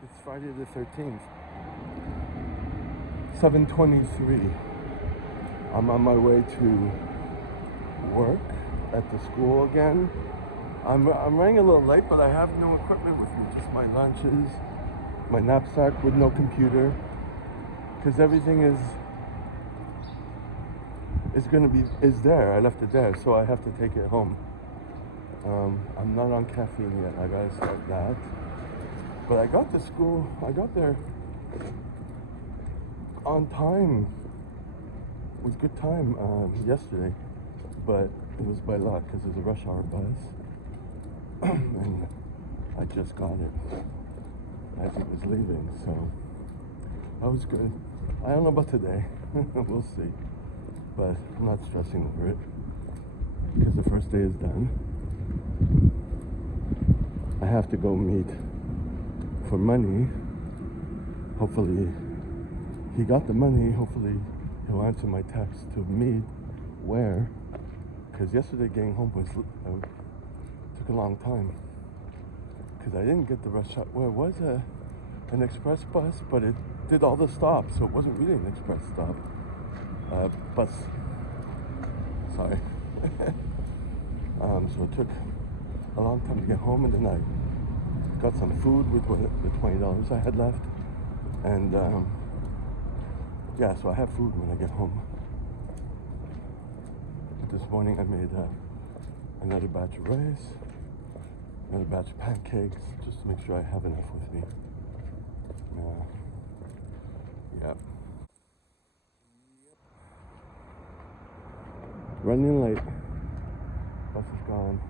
It's Friday the 13th, 7:23. I'm on my way to work at the school again. I'm running a little late, but I have no equipment with me, just my lunches, my knapsack with no computer, because everything is there. I left it there, so I have to take it home. I'm not on caffeine yet. I gotta start that. But I got to school. I got there on time, with good time yesterday, but it was by luck because it was a rush hour bus, and I just got it as it was leaving. So I was good. I don't know about today. We'll see. But I'm not stressing over it because the first day is done. I have to go meet for money. Hopefully he got the money. Hopefully he'll answer my text to meet where, because yesterday getting home was took a long time because I didn't get the rush hour. Well, it was an express bus, but it did all the stops, so it wasn't really an express stop. Bus. Sorry. So it took a long time to get home, and then I got some food with the $20 I had left, and yeah, so I have food when I get home. This morning I made another batch of rice, another batch of pancakes, just to make sure I have enough with me. Yeah. Running late. Bus is gone.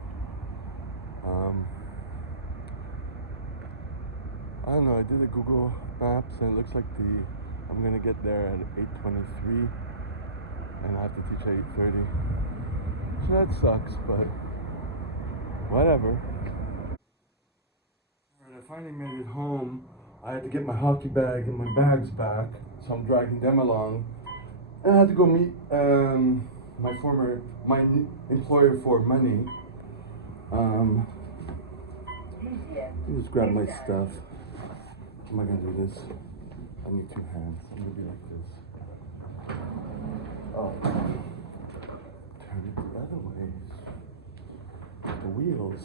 I don't know. I did a Google Maps, and it looks like I'm gonna get there at 8:23, and I have to teach at 8:30. So that sucks, but whatever. Alright, I finally made it home. I had to get my hockey bag and my bags back, so I'm dragging them along. And I had to go meet my employer for money. Just grab my stuff. How am I gonna do this? I need two hands. I'm gonna be like this. Oh, turn it the other way. The wheels.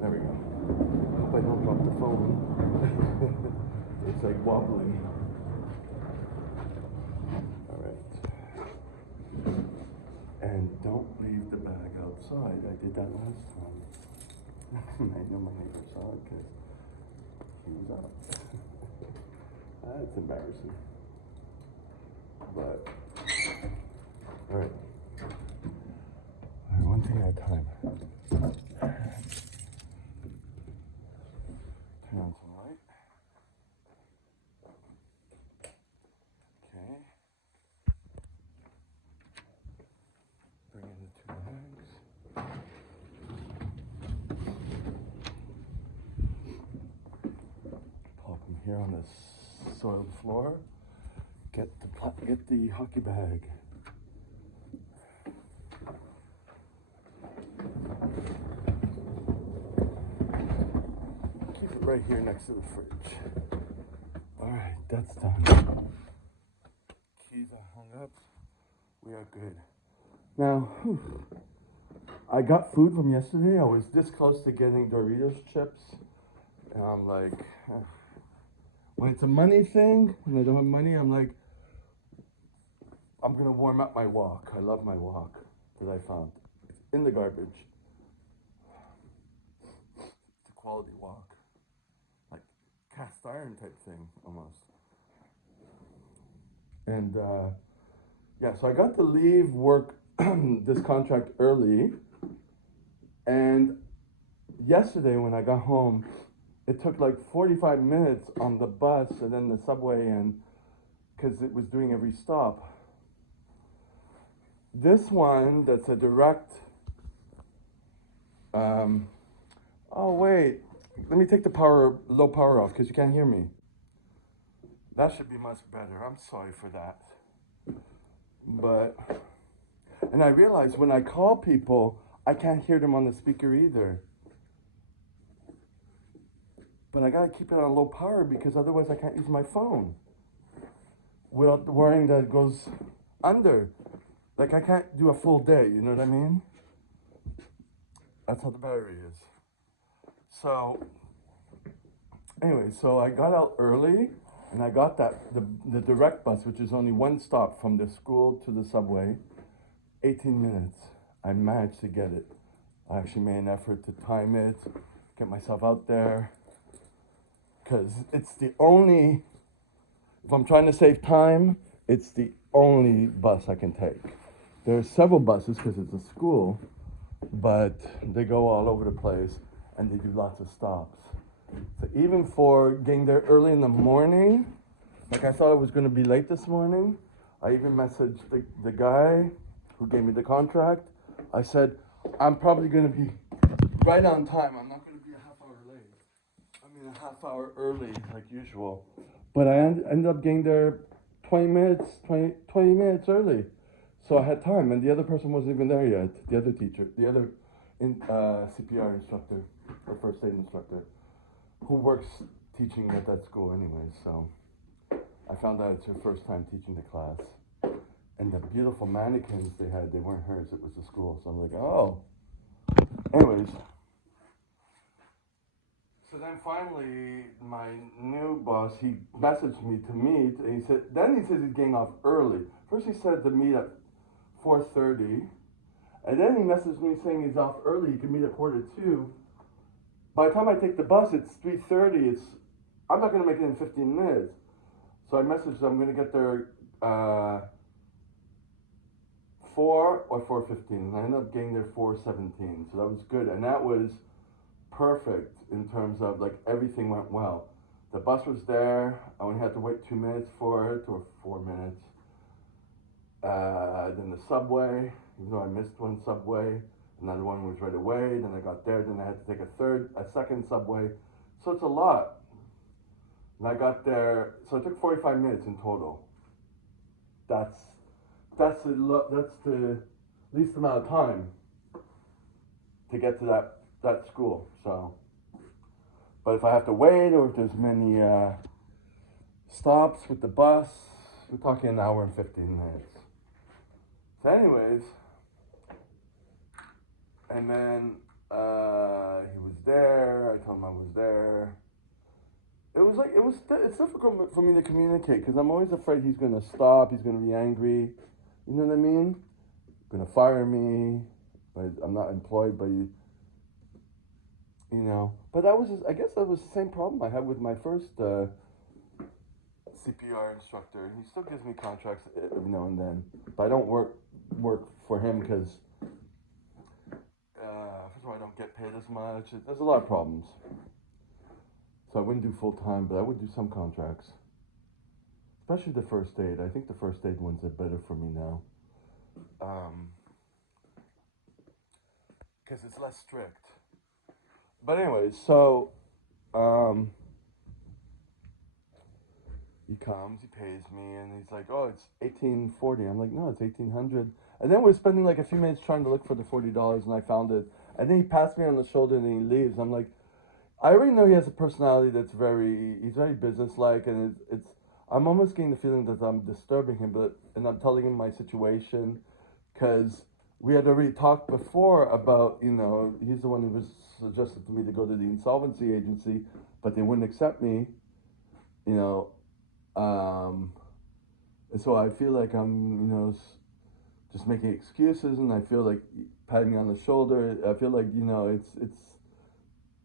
There we go. Hope I don't drop the phone. It's like wobbling. All right. And don't leave the bag outside. I did that last time. I know my neighbor saw it because he was out. That's embarrassing. But, all right. One thing at a time. Turn on some light. Okay. Bring in the two bags. Plop them here on this soiled floor. Get the hockey bag. Keep it right here next to the fridge. All right, that's done. Keys are hung up. We are good. Now, I got food from yesterday. I was this close to getting Doritos chips. And I'm like, when it's a money thing and I don't have money, I'm like, I'm gonna warm up my wok. I love my wok that I found. It's in the garbage. It's a quality wok. Like cast iron type thing almost. And yeah, so I got to leave work this contract early. And yesterday when I got home, it took like 45 minutes on the bus and then the subway, and because it was doing every stop. This one that's a direct, oh wait, let me take the low power off because you can't hear me. That should be much better. I'm sorry for that. But, and I realized when I call people, I can't hear them on the speaker either. but I gotta keep it on low power because otherwise I can't use my phone without worrying that it goes under. Like I can't do a full day, you know what I mean? That's how the battery is. So anyway, so I got out early and I got the direct bus, which is only one stop from the school to the subway, 18 minutes. I managed to get it. I actually made an effort to time it, get myself out there, because it's the only, if I'm trying to save time, it's the only bus I can take. There are several buses because it's a school, but they go all over the place and they do lots of stops. So even for getting there early in the morning, like I thought I was going to be late this morning, I even messaged the guy who gave me the contract. I said, I'm probably going to be right on time. I'm not going to be a half hour late. I mean, a half hour early, like usual. But I ended up getting there 20 minutes early. So I had time, and the other person wasn't even there yet. The other teacher, the other CPR instructor, or first aid instructor, who works teaching at that school anyway. So I found out it's her first time teaching the class. And the beautiful mannequins they had, they weren't hers, it was the school. So I'm like, oh. Anyways. So then finally, my new boss, he messaged me to meet, and he said, then he says he's getting off early. First he said to meet at 4:30, and then he messaged me saying he's off early, he can meet at 1:45. By the time I take the bus, it's 3:30, I'm not gonna make it in 15 minutes. So I messaged him, I'm gonna get there 4 or 4:15, and I ended up getting there 4:17, so that was good, and that was perfect in terms of like everything went well. The bus was there, I only had to wait 2 minutes for it, or 4 minutes. Then the subway, even though I missed one subway, another one was right away, then I got there, then I had to take a second subway, so it's a lot. And I got there, so it took 45 minutes in total. That's the least amount of time to get to that school. So, but if I have to wait, or if there's many stops with the bus, we're talking an hour and 15 minutes. So anyways, and then he was there, I told him I was there. It's difficult for me to communicate because I'm always afraid he's going to stop, he's going to be angry, you know what I mean? Going to fire me, but I'm not employed by you. You know, but I guess that was the same problem I had with my first CPR instructor. He still gives me contracts every now and then, but I don't work for him because first of all, I don't get paid as much. There's a lot of problems, so I wouldn't do full time, but I would do some contracts, especially the first aid. I think the first aid ones are better for me now, because it's less strict. But anyway, so he comes, he pays me, and he's like, "Oh, it's $18.40." I'm like, "No, it's $1800." And then we're spending like a few minutes trying to look for the $40, and I found it. And then he passed me on the shoulder, and then he leaves. I'm like, I already know he has a personality that's he's very businesslike, and I'm almost getting the feeling that I'm disturbing him, and I'm telling him my situation, because we had already talked before about, he's the one who was suggested to me to go to the insolvency agency, but they wouldn't accept me, and so I feel like I'm, just making excuses, and I feel like patting me on the shoulder. I feel like, it's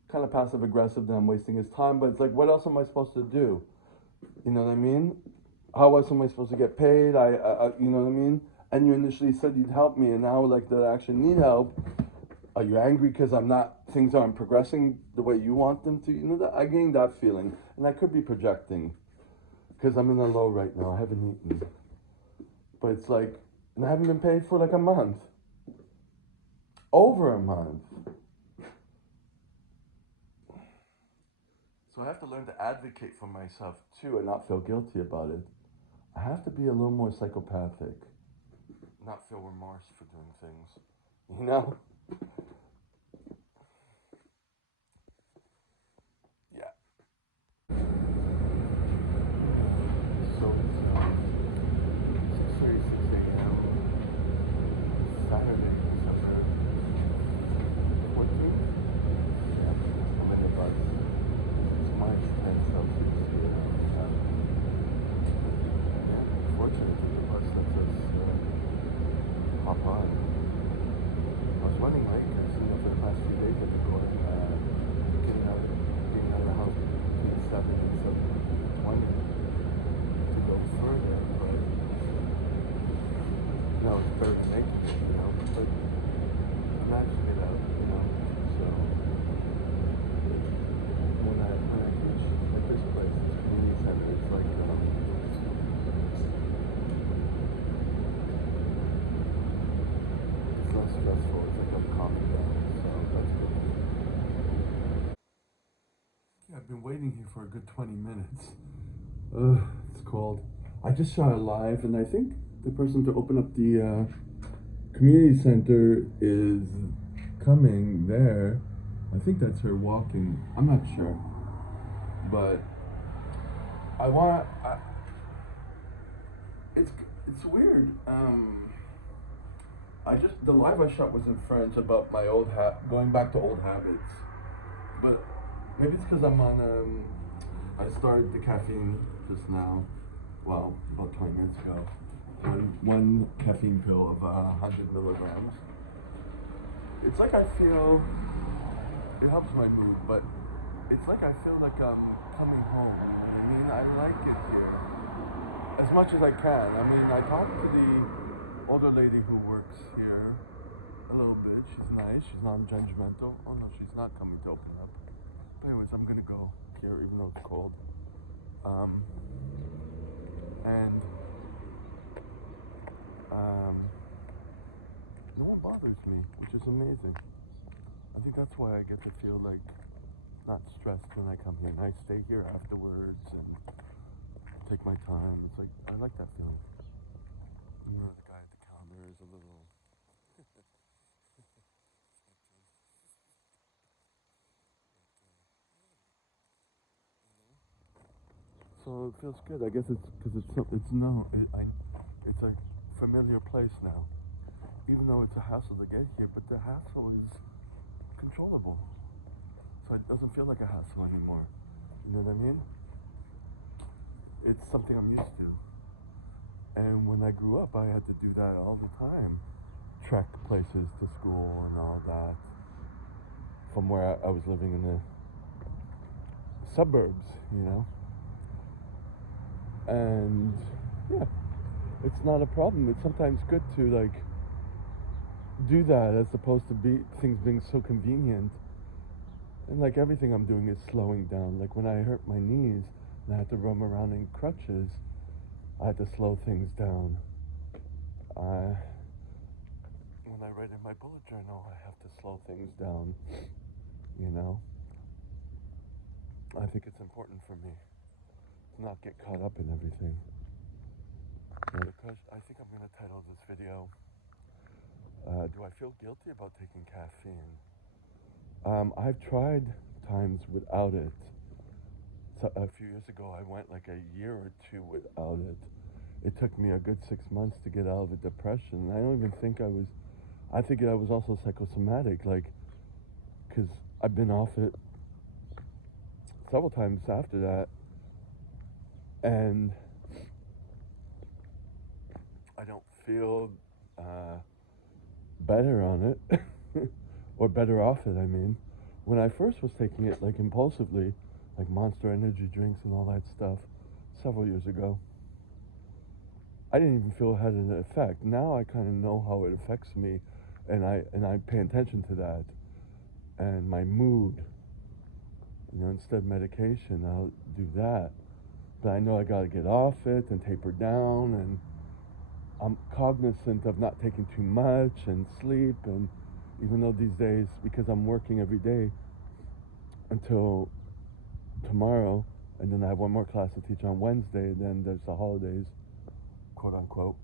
kind of passive aggressive that I'm wasting his time, but it's like, what else am I supposed to do? You know what I mean? How else am I supposed to get paid? You know what I mean? And you initially said you'd help me, and now like that I actually need help. Are you angry because things aren't progressing the way you want them to? That I gained that feeling, and I could be projecting, because I'm in a low right now. I haven't eaten, but it's like, and I haven't been paid for like a month, over a month. So I have to learn to advocate for myself too, and not feel guilty about it. I have to be a little more psychopathic, not feel remorse for doing things, Yeah. I've been waiting here for a good 20 minutes. Ugh, it's cold. I just shot a live, and I think the person to open up the community center is coming there. I think that's her walking. I'm not sure. But I want. It's it's weird. I just the live I shot was in French about my going back to old habits. But maybe it's because I'm on. I started the caffeine just now. Well, about 20 minutes ago. One caffeine pill of 100 milligrams. It's like I feel. It helps my mood, but it's like I feel like I'm coming home. I mean, I like it here as much as I can. I mean, I talked to the older lady who works here a little bit. She's nice. She's non-judgmental. Oh no, she's not coming to open up. But anyways, I'm gonna go here even though it's cold. And no one bothers me, which is amazing. I think that's why I get to feel like not stressed when I come here. And I stay here afterwards and take my time. It's like, I like that feeling. You know, the guy at the counter is a little... So it feels good. I guess it's because it's a familiar place now. Even though it's a hassle to get here, but the hassle is controllable. So it doesn't feel like a hassle anymore. You know what I mean? It's something I'm used to. And when I grew up, I had to do that all the time. Trek places to school and all that. From where I was living in the suburbs, you know? And yeah, it's not a problem. It's sometimes good to like do that as opposed to things being so convenient. And like everything I'm doing is slowing down. Like when I hurt my knees and I had to roam around in crutches, I had to slow things down. When I write in my bullet journal, I have to slow things down, you know? I think it's important for me to not get caught up in everything. Because I think I'm going to title this video, Do I Feel Guilty About Taking Caffeine? I've tried times without it. So a few years ago, I went like a year or two without it. It took me a good 6 months to get out of a depression. I don't even think I think I was also psychosomatic, like, because I've been off it several times after that, and I don't feel better on it, or better off it, I mean. When I first was taking it, like, impulsively, like Monster energy drinks and all that stuff, several years ago, I didn't even feel it had an effect. Now I kind of know how it affects me, and I pay attention to that, and my mood. You know, instead of medication, I'll do that. But I know I got to get off it and taper down, and I'm cognizant of not taking too much and sleep. And even though these days, because I'm working every day until tomorrow, and then I have one more class to teach on Wednesday, and then there's the holidays, quote unquote.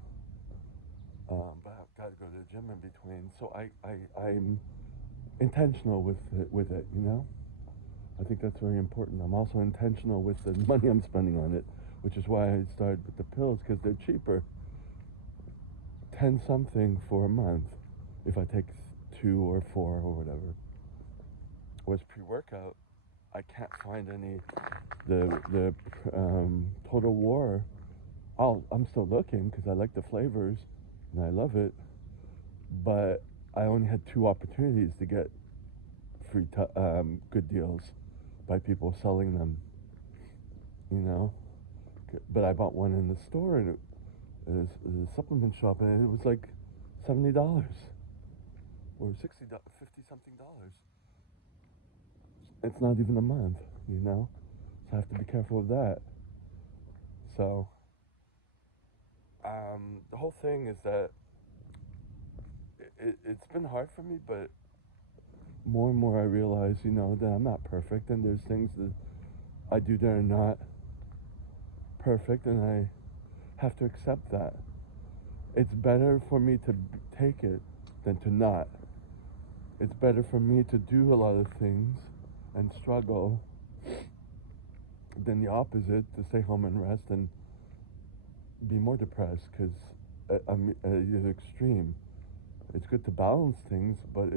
But I've got to go to the gym in between, so I'm intentional with it, you know. I think that's very important. I'm also intentional with the money I'm spending on it, which is why I started with the pills, because they're cheaper. 10 something for a month if I take 2 or 4 or whatever. Whereas pre-workout, I can't find any. The Total War. I'm still looking because I like the flavors and I love it, but I only had 2 opportunities to get good deals by people selling them, you know. But I bought one in the store, and it was a supplement shop, and it was like $70 or 50 something dollars. It's not even a month, you know. So I have to be careful of that. So the whole thing is that it's been hard for me, but more and more I realize, you know, that I'm not perfect, and there's things that I do, they're not perfect, and I have to accept that. It's better for me to take it than to not. It's better for me to do a lot of things and struggle than the opposite, to stay home and rest and be more depressed, because I'm at the extreme. It's good to balance things, but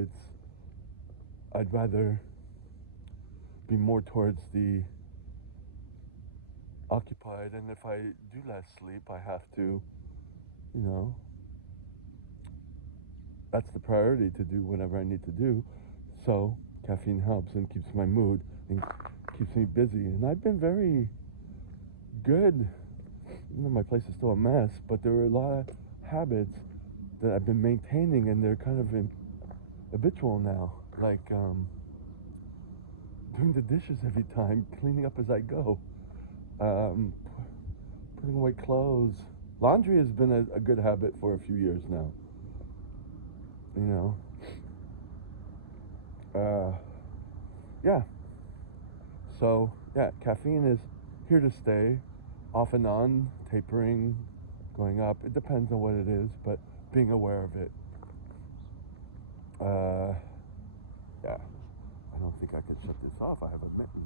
I'd rather be more towards the occupied, and if I do less sleep, I have to, you know, that's the priority, to do whatever I need to do. So caffeine helps and keeps my mood and keeps me busy. And I've been very good. You know, my place is still a mess, but there were a lot of habits that I've been maintaining, and they're kind of habitual now. Like doing the dishes every time, cleaning up as I go, um, putting away clothes. Laundry has been a good habit for a few years now. You know, yeah. So yeah, caffeine is here to stay, off and on, tapering, going up. It depends on what it is, but being aware of it. Yeah, I don't think I could shut this off. I have a mitten.